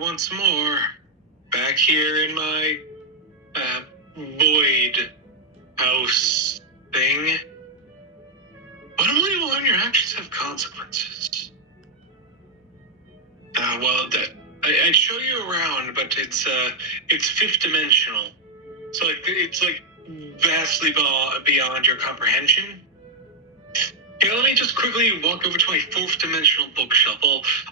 once more. Back here in my void house thing. But only when your actions have consequences. I'd show you around, but it's fifth dimensional. So it's vastly beyond your comprehension. Yeah, let me just quickly walk over to my fourth dimensional bookshelf.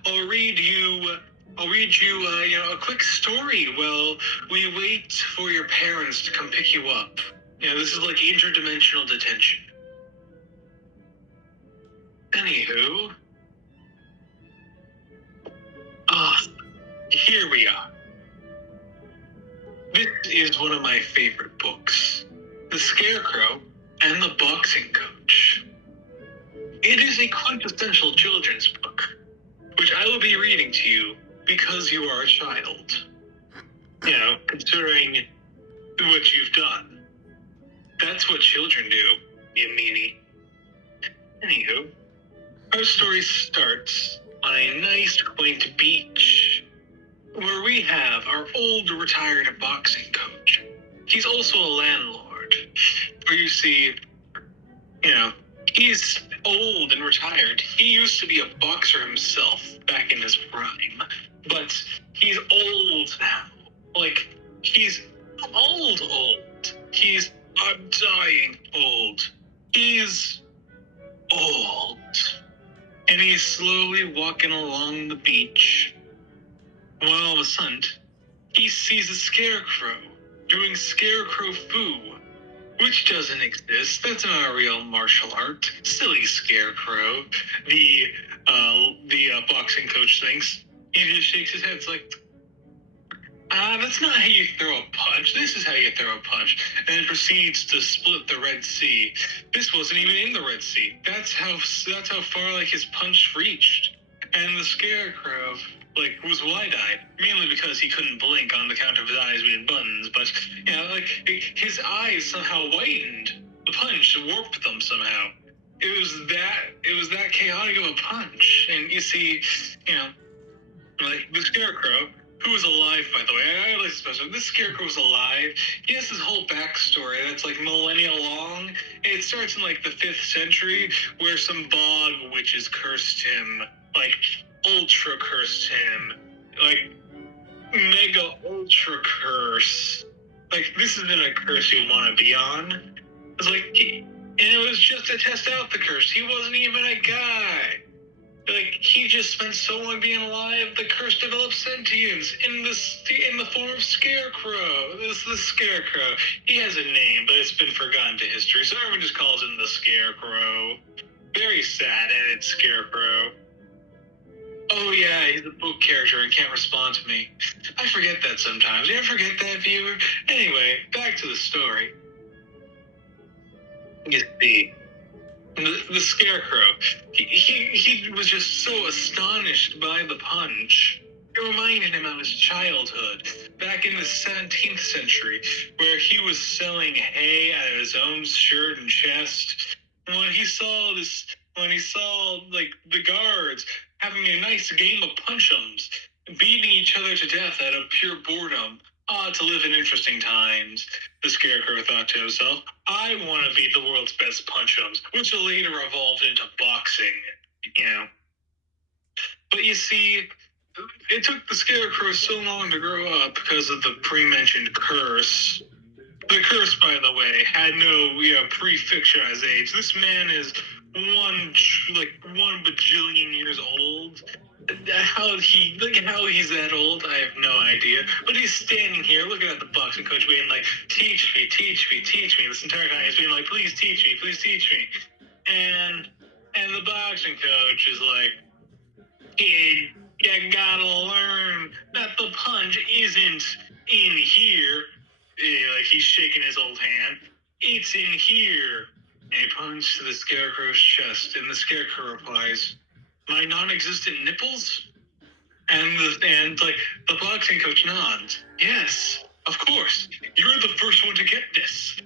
I'll read you a quick story while we wait for your parents to come pick you up. This is like interdimensional detention. Anywho, here we are. This is one of my favorite books, The Scarecrow and the Boxing Coach. It is a quintessential children's book, which I will be reading to you because you are a child. Considering what you've done. That's what children do, you meanie. Anywho, our story starts on a nice, quaint beach, where we have our old retired boxing coach. He's also a landlord, where you see, he's old and retired. He used to be a boxer himself back in his prime, but he's old now. He's old. He's dying old. He's old. And he's slowly walking along the beach. When all of a sudden, he sees a scarecrow doing scarecrow fu, which doesn't exist. That's not a real martial art. Silly scarecrow. The boxing coach thinks. He just shakes his head. It's like, that's not how you throw a punch. This is how you throw a punch. And then proceeds to split the Red Sea. This wasn't even in the Red Sea. That's how far his punch reached. And the scarecrow was wide-eyed, mainly because he couldn't blink on account of his eyes being buttons. But his eyes somehow widened. The punch warped them somehow. It was that chaotic of a punch. And you see, the scarecrow, who is alive, by the way. I like to specify, this Scarecrow is alive. He has this whole backstory that's millennia long. It starts in the 5th century, where some bog witches cursed him, ultra cursed him, mega ultra curse. This isn't a curse you want to be on. It's and it was just to test out the curse. He wasn't even a guy. He just spent so long being alive, the curse developed sentience in the form of Scarecrow. This is the Scarecrow. He has a name, but it's been forgotten to history, so everyone just calls him the Scarecrow. Very sad, and it's Scarecrow. Oh yeah, he's a book character and can't respond to me. I forget that sometimes. You ever forget that, viewer? Anyway, back to the story. You see, the Scarecrow, he was just so astonished by the punch. It reminded him of his childhood, back in the 17th century, where he was selling hay out of his own shirt and chest. When he saw the guards having a nice game of punch-ums, beating each other to death out of pure boredom. To live in interesting times, the Scarecrow thought to himself. I want to be the world's best punch-ums, which later evolved into boxing, But you see, it took the Scarecrow so long to grow up because of the pre-mentioned curse. The curse, by the way, had no pre-fictionized age. This man is one bajillion years old. How he's that old, I have no idea. But he's standing here looking at the boxing coach being teach me, teach me, teach me. This entire time he's being please teach me, please teach me. And the boxing coach is kid, you gotta learn that the punch isn't in here. He's shaking his old hand. It's in here. And he points to the Scarecrow's chest, and the Scarecrow replies, my non-existent nipples? And the boxing coach nods. Yes, of course. You're the first one to get this.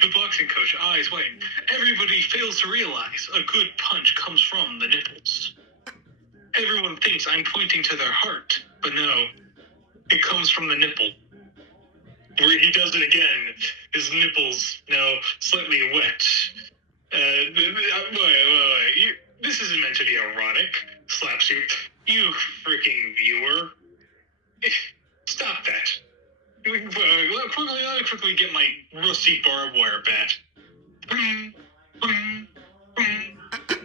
The boxing coach, eyes widen. Everybody fails to realize a good punch comes from the nipples. Everyone thinks I'm pointing to their heart, but no, It comes from the nipple. Where he does it again, his nipples now slightly wet. Wait. This isn't meant to be erotic. Slaps you. You freaking viewer. Stop that. Let me quickly get my rusty barbed wire bat.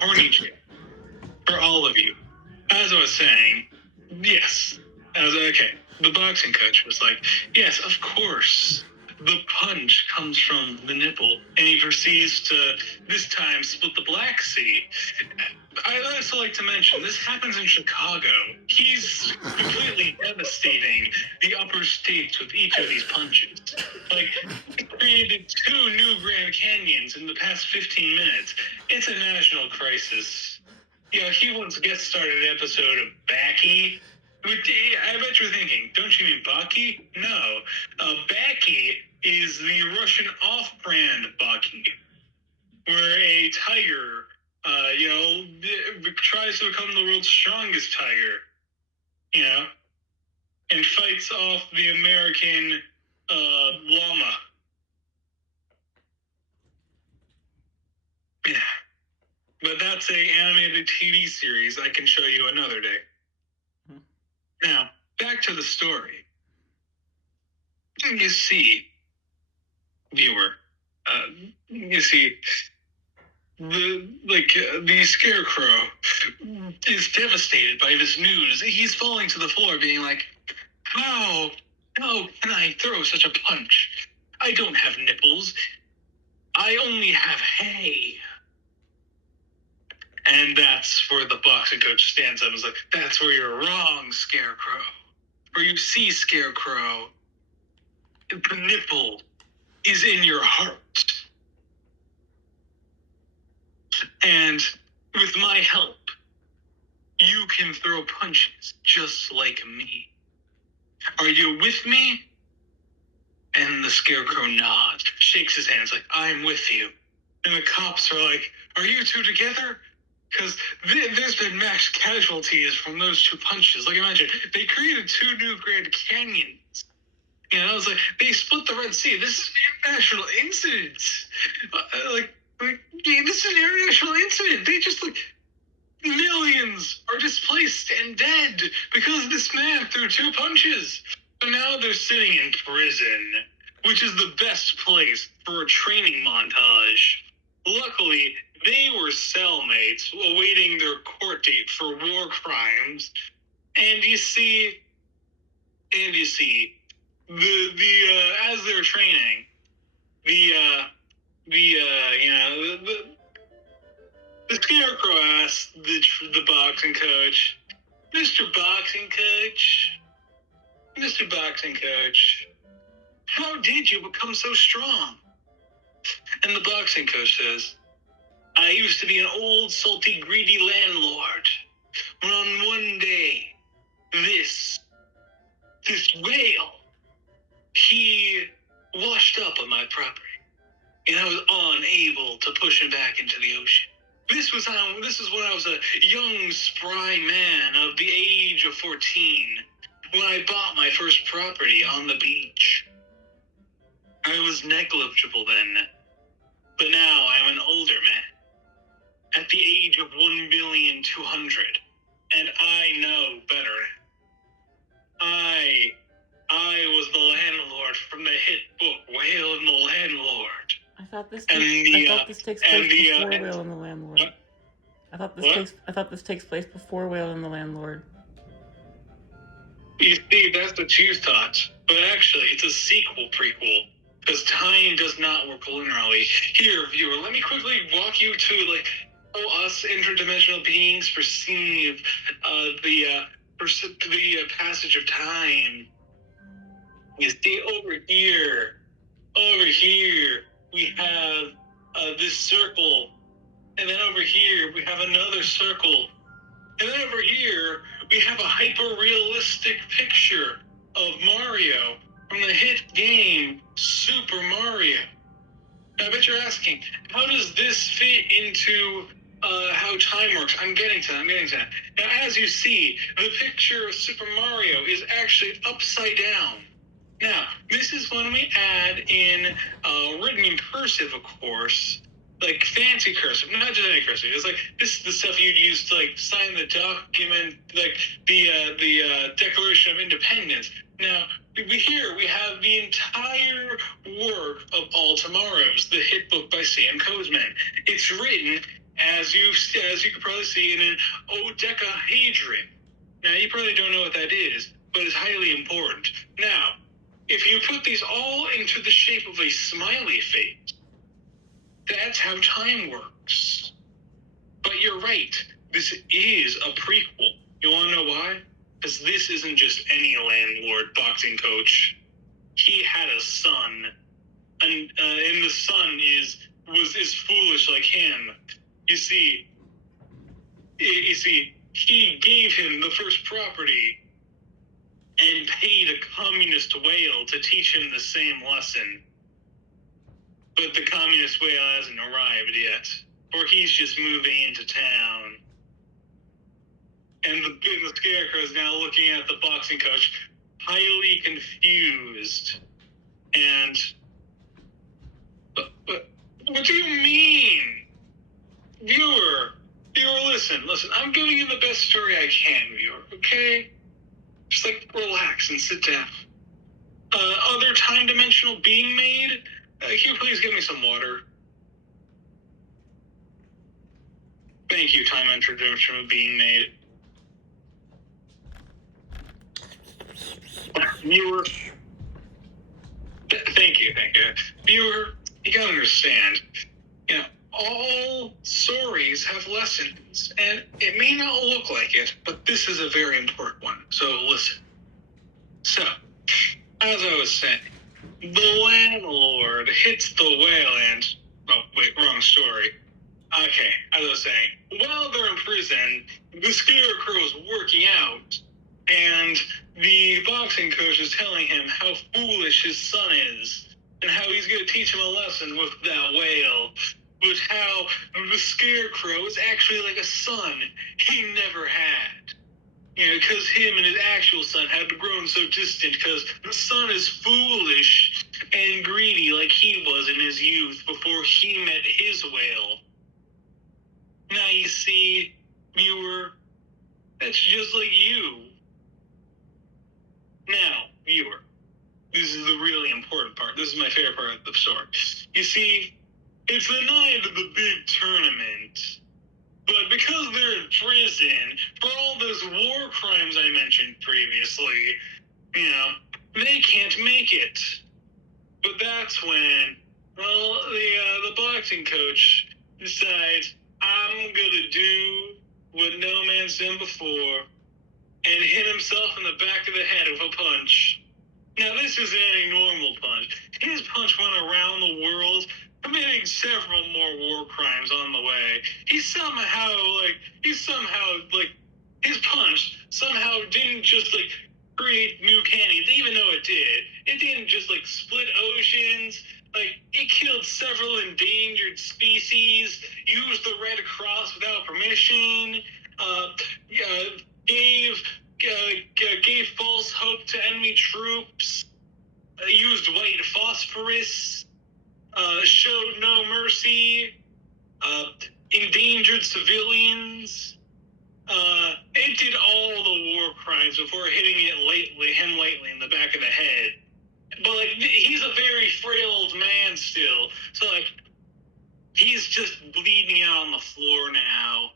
Horny chick. For all of you. As I was saying, yes. Okay. The boxing coach was like, yes, of course. The punch comes from the nipple, and he proceeds to, this time, split the Black Sea. I also like to mention, this happens in Chicago. He's completely devastating the upper states with each of these punches. Like, he created 2 new Grand Canyons in the past 15 minutes. It's a national crisis. You know, he once guest started an episode of Backy. I bet you're thinking, don't you mean Baki? No. Backy is the Russian off-brand Baki, where a tiger, tries to become the world's strongest tiger, and fights off the American llama. Yeah. But that's a animated TV series I can show you another day. Now, back to the story. You see, viewer, the Scarecrow is devastated by this news. He's falling to the floor being like, how can I throw such a punch? I don't have nipples. I only have hay. And that's where the boxing coach stands up and is like, that's where you're wrong, Scarecrow. For you see, Scarecrow, the nipple is in your heart. And with my help, you can throw punches just like me. Are you with me? And the Scarecrow nods, shakes his hands like, I'm with you. And the cops are like, are you two together? Because there's been mass casualties from those 2 punches. Like I mentioned, they created 2 new Grand Canyons. You know, I was like, they split the Red Sea. This is an international incident. This is an international incident. They just, millions are displaced and dead because this man threw 2 punches. So now they're sitting in prison, which is the best place for a training montage. Luckily, they were cellmates awaiting their court date for war crimes. And you see, as they're training, the Scarecrow asked the boxing coach, Mr. Boxing Coach, how did you become so strong? And the boxing coach says, I used to be an old, salty, greedy landlord. When on one day, this whale, he washed up on my property, and I was unable to push him back into the ocean. This is when I was a young, spry man of the age of 14, when I bought my first property on the beach. I was negligible then, but now I'm an older man, at the age of 1,200,000, and I know better. I was the landlord from the hit book Whale and the Landlord. I thought this takes place before Whale and the Landlord. What? I thought this takes place before Whale and the Landlord. You see, that's what you thought, but actually, it's a sequel prequel. Because time does not work linearly. Here, viewer, let me quickly walk you to how us interdimensional beings perceive the passage of time. You see, over here, we have this circle, and then over here we have another circle, and then over here we have a hyper-realistic picture of Mario from the hit game Super Mario. Now, I bet you're asking, how does this fit into how how time works. I'm getting to that. Now, as you see, the picture of Super Mario is actually upside down. Now, this is when we add in, written in cursive, of course, like fancy cursive, not just any cursive. It's like, this is the stuff you'd use to, like, sign the document, like the Declaration of Independence. Now, here we have the entire work of All Tomorrows, the hit book by Sam Kozman. It's written, as you could probably see, in an dodecahedron. Now, you probably don't know what that is, but it's highly important. Now, if you put these all into the shape of a smiley face, that's how time works. But you're right, this is a prequel. You want to know why? Because this isn't just any landlord boxing coach. He had a son, and the son is foolish like him. You see, he gave him the first property and paid a communist whale to teach him the same lesson. But the communist whale hasn't arrived yet, or he's just moving into town. And the Scarecrow is now looking at the boxing coach, highly confused. And, but what do you mean? Viewer, listen, I'm giving you the best story I can, viewer, okay? Just, like, relax and sit down. Other time-dimensional being made? Can you please give me some water? Thank you, time-dimensional being made. Viewer. Thank you. Viewer, you gotta understand, all stories have lessons, and it may not look like it, but this is a very important one, so listen. So, as I was saying, the landlord hits the whale and... Oh, wait, wrong story. Okay, as I was saying, while they're in prison, the Scarecrow's working out, and the boxing coach is telling him how foolish his son is, and how he's going to teach him a lesson with that whale, but how the Scarecrow is actually like a son he never had. Because him and his actual son had grown so distant, because the son is foolish and greedy like he was in his youth before he met his whale. Now you see, viewer, that's just like you. Now, viewer, this is the really important part. This is my favorite part of the story. You see, it's the night of the big tournament. But because they're in prison, for all those war crimes I mentioned previously, they can't make it. But that's when, the boxing coach decides, I'm gonna do what no man's done before, and hit himself in the back of the head with a punch. Now, this isn't any normal punch. His punch went around the world, committing several more war crimes on the way. His punch somehow didn't just, create new canyons, even though it did. It didn't just, split oceans. It killed several endangered species, used the Red Cross without permission, gave false hope to enemy troops, used white phosphorus, showed no mercy, endangered civilians. It did all the war crimes before hitting him lately in the back of the head. But, he's a very frail old man still. So, he's just bleeding out on the floor now.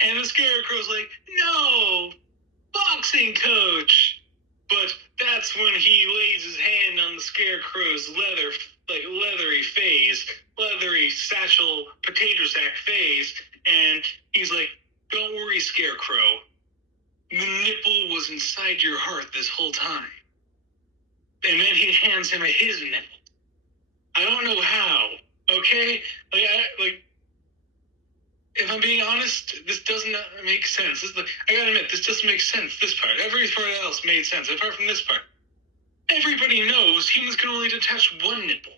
And the Scarecrow's like, no, boxing coach. But that's when he lays his hand on the Scarecrow's leathery satchel potato sack face, and he's like, don't worry, Scarecrow. The nipple was inside your heart this whole time. And then he hands him his nipple. I don't know how, okay? If I'm being honest, this doesn't make sense. I gotta admit, this doesn't make sense, this part. Every part else made sense, apart from this part. Everybody knows humans can only detach one nipple.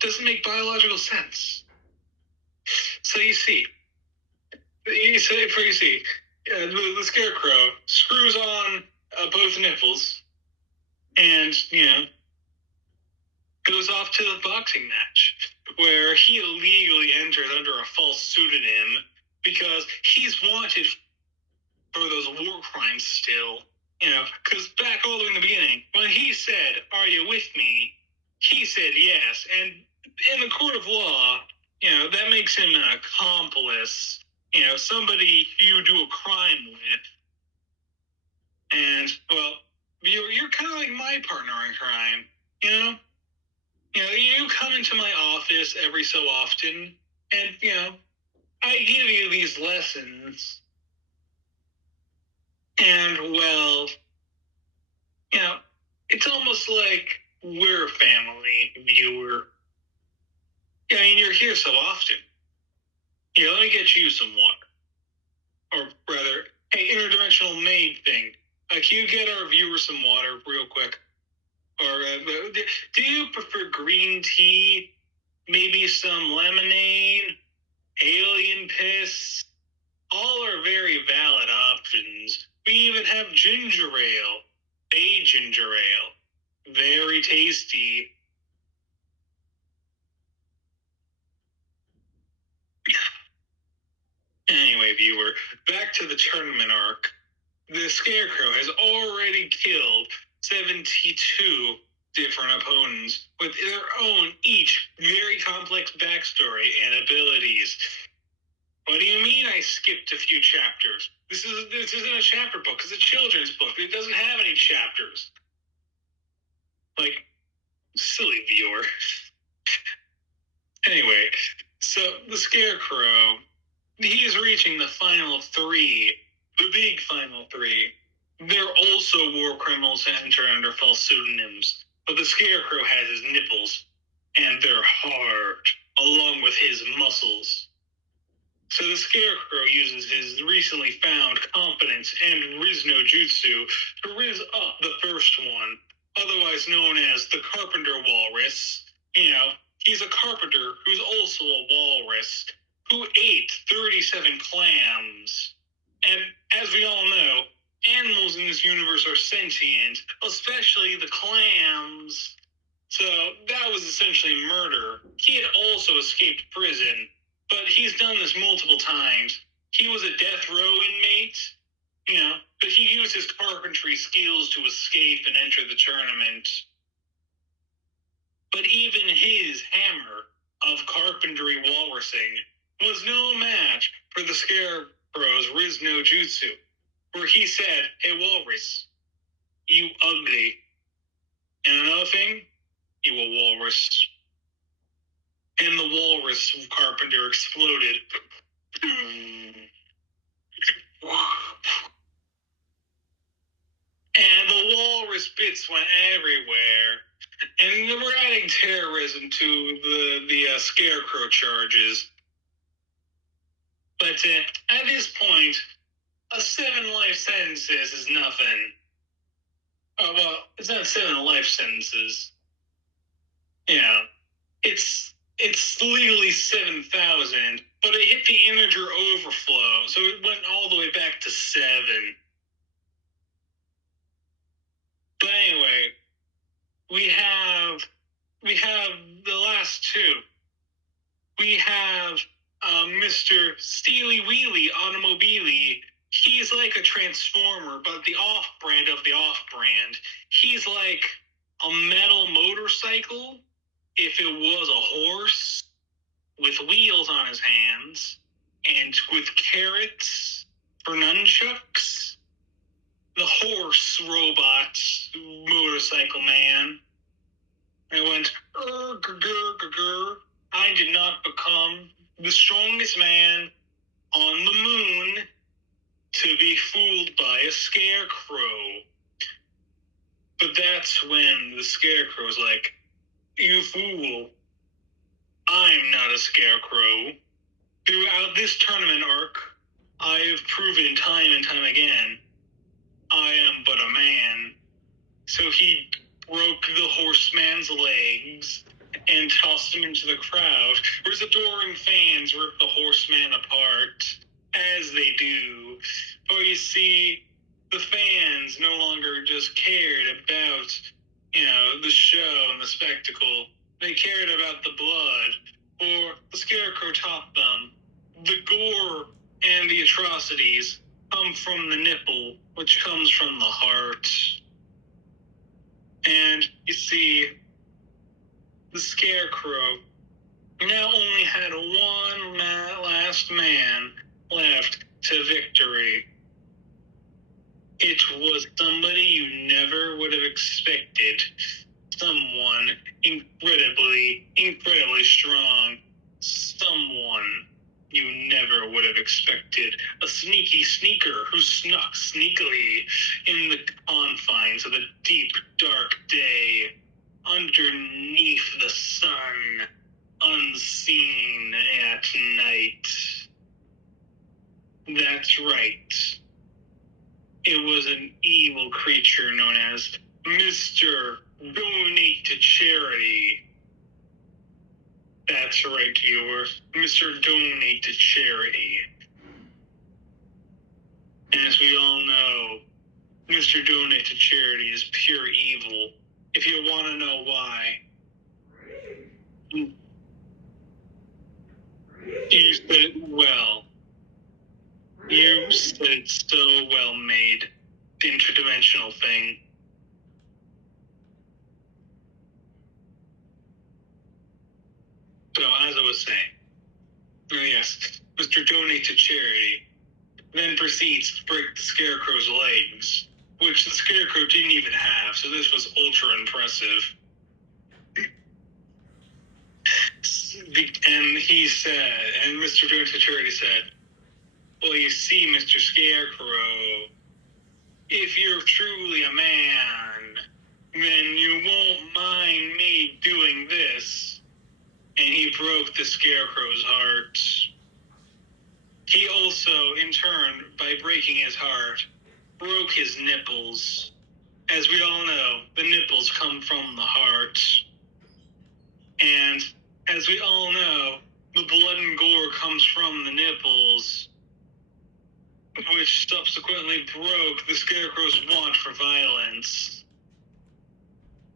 doesn't make biological sense. So you see, the Scarecrow screws on both nipples and, goes off to the boxing match where he illegally enters under a false pseudonym because he's wanted for those war crimes still. Because back all the way in the beginning, when he said, "Are you with me?" he said yes. And in the court of law, that makes him an accomplice, somebody you do a crime with. And, well, you're kind of like my partner in crime, you come into my office every so often, and, I give you these lessons. And, well, it's almost like we're a family, viewer. I mean, you're here so often. Let me get you some water. Or rather, hey, interdimensional maid thing. Can you get our viewer some water real quick? Or do you prefer green tea? Maybe some lemonade? Alien piss? All are very valid options. We even have ginger ale. Bay ginger ale. Very tasty. Anyway, viewer, back to the tournament arc. The Scarecrow has already killed 72 different opponents with their own, each very complex backstory and abilities. What do you mean I skipped a few chapters? This isn't a chapter book. It's a children's book. It doesn't have any chapters. Like, silly viewer. Anyway, so the Scarecrow, he's reaching the final three, the big final three. They're also war criminals and enter under false pseudonyms, but the Scarecrow has his nipples, and they're hard, along with his muscles. So the Scarecrow uses his recently found confidence and Riz no Jutsu to riz up the first one, otherwise known as the Carpenter Walrus. He's a carpenter who's also a walrus who ate 37 clams. And as we all know, animals in this universe are sentient, especially the clams. So that was essentially murder. He had also escaped prison, but he's done this multiple times. He was a death row inmate, but he used his carpentry skills to escape and enter the tournament. But even his hammer of carpentry walrusing was no match for the Scarecrow's Riz no Jutsu, where he said, "Hey, walrus, you ugly. And another thing, you a walrus." And the walrus carpenter exploded. And the walrus bits went everywhere. And we're adding terrorism to the Scarecrow charges. But at this point, a 7 life sentences is nothing. Oh, well, it's not 7 life sentences. Yeah. It's legally 7,000, but it hit the integer overflow, so it went all the way back to 7. But anyway, we have the last two. We have Mr. Steely Wheelie Automobili. He's like a transformer, but the off-brand of the off-brand. He's like a metal motorcycle if it was a horse, with wheels on his hands, and with carrots for nunchucks. The horse robot motorcycle man. I went, I did not become the strongest man on the moon to be fooled by a scarecrow. But that's when the Scarecrow's like, "You fool. I'm not a scarecrow. Throughout this tournament arc, I have proven time and time again, I am but a man." So he broke the horseman's legs and tossed him into the crowd, where his adoring fans ripped the horseman apart, as they do. For you see, the fans no longer just cared about, the show and the spectacle. They cared about the blood, for the Scarecrow taught them. The gore and the atrocities come from the nipple, which comes from the heart. And you see, the Scarecrow now only had one last man left to victory. It was somebody you never would have expected. Someone incredibly, incredibly strong. Someone you never would have expected. A sneaky sneaker who snuck sneakily in the confines of the deep, dark day, underneath the sun, unseen at night. That's right. It was an evil creature known as Mr. Donate to Charity. That's right, viewer. Mr. Donate to Charity. And as we all know, Mr. Donate to Charity is pure evil. If you want to know why, you said it well. You said it so well made. Interdimensional thing. So, as I was saying, yes, Mr. Donate to Charity then proceeds to break the Scarecrow's legs, which the Scarecrow didn't even have, so this was ultra impressive. And he said, and Mr. Donate to Charity said, well, you see, Mr. Scarecrow, if you're truly a man, then you won't mind me doing this. And he broke the Scarecrow's heart. He also, in turn, by breaking his heart, broke his nipples. As we all know, the nipples come from the heart. And as we all know, the blood and gore comes from the nipples, which subsequently broke the Scarecrow's want for violence,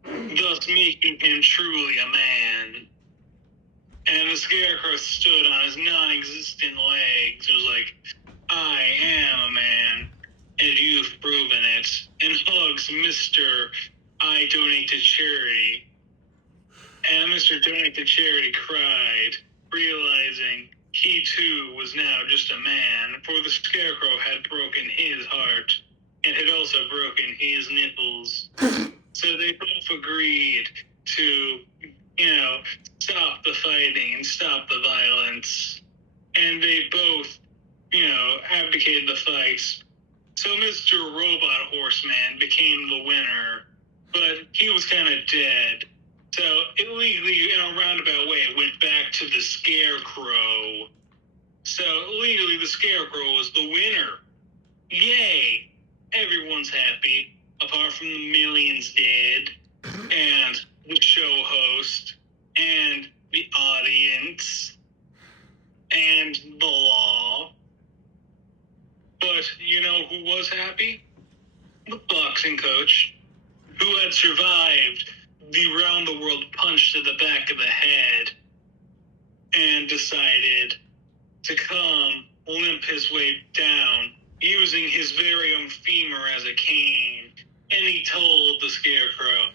thus making him truly a man. And the Scarecrow stood on his non-existent legs. It was like, I am a man, and you've proven it. And hugs Mr. I Donate to Charity. And Mr. Donate to Charity cried, realizing he too was now just a man, for the Scarecrow had broken his heart, and had also broken his nipples. So they both agreed to, stop the fighting and stop the violence. And they both, abdicated the fights. So Mr. Robot Horseman became the winner, but he was kind of dead. So it legally, in a roundabout way, it went back to the Scarecrow. So legally, the Scarecrow was the winner. Yay! Everyone's happy, apart from the millions dead, and the show host, and the audience, and the law. But you know who was happy? The boxing coach, who had survived the round-the-world punch to the back of the head and decided to come limp his way down using his very own femur as a cane. And he told the Scarecrow,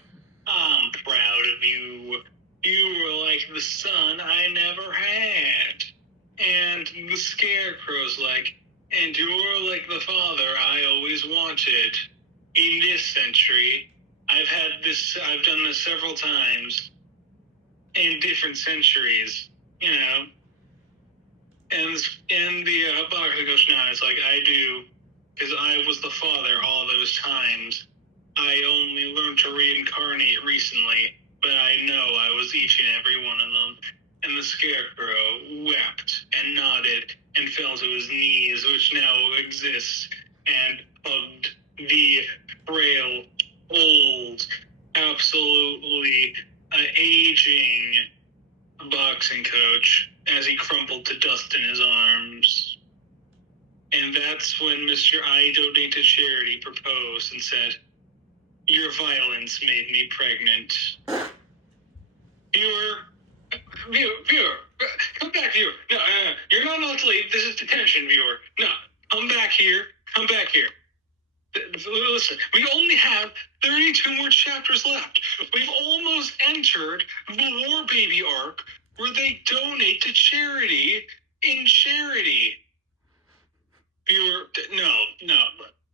I'm proud of you. You were like the son I never had. And the Scarecrow's like, and you're like the father I always wanted. In this century, I've done this several times in different centuries, And the boxer goes, no, it's like, I do, because I was the father all those times. I only learned to reincarnate recently, but I know I was each and every one of them. And the Scarecrow wept and nodded and fell to his knees, which now exists, and hugged the frail, old, absolutely aging boxing coach as he crumpled to dust in his arms. And that's when Mr. I Donate to Charity proposed and said, "Your violence made me pregnant." Viewer, come back, viewer. No, you're not allowed to leave. This is detention, viewer. No, come back here. Come back here. Listen, we only have 32 more chapters left. We've almost entered the War Baby arc where they donate to charity in charity. Viewer, no.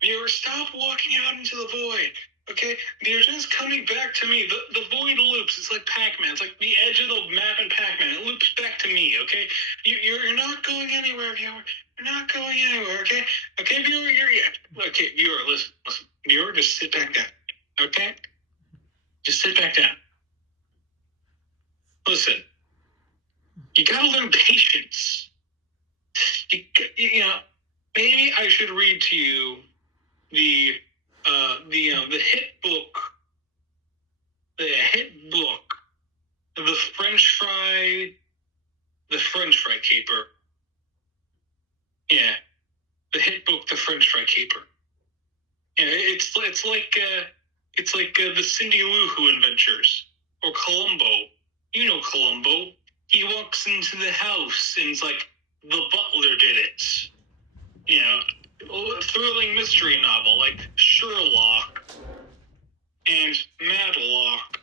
Viewer, stop walking out into the void. Okay? They're just coming back to me. The void loops. It's like Pac-Man. It's like the edge of the map in Pac-Man. It loops back to me, okay? You're not going anywhere, viewer. You're not going anywhere, okay? Okay, viewer, okay, viewer, listen. Viewer, just sit back down. Okay? Just sit back down. Listen. You gotta learn patience. You know, maybe I should read to you the hit book, the French Fry Caper. Yeah, the hit book, the French Fry Caper. Yeah, it's like the Cindy Lou Who Adventures or Columbo. You know Columbo. He walks into the house and it's like, the butler did it. You know, a thrilling mystery novel like Sherlock and Matlock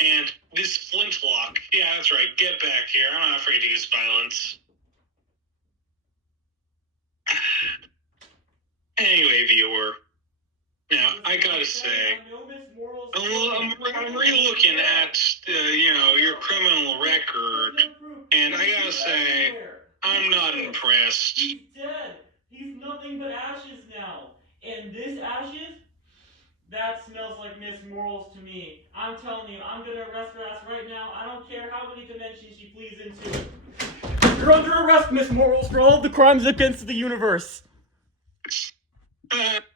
and this Flintlock. Yeah, that's right. Get back here. I'm not afraid to use violence. Anyway, viewer. Now, I gotta say, I'm re-looking at, your criminal record, and I gotta say, I'm not impressed. He's dead. He's nothing but ashes now. And this ashes, that smells like Miss Morals to me. I'm telling you, I'm gonna arrest her ass right now. I don't care how many dimensions she flees into. You're under arrest, Miss Morals, for all of the crimes against the universe.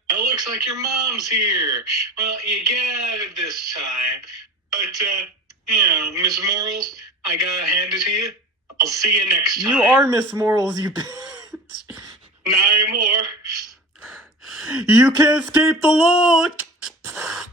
It looks like your mom's here. Well, you get out of it this time. But, Miss Morals, I gotta hand it to you. I'll see you next time. You are Miss Morals, you bitch. Not anymore. You can't escape the law.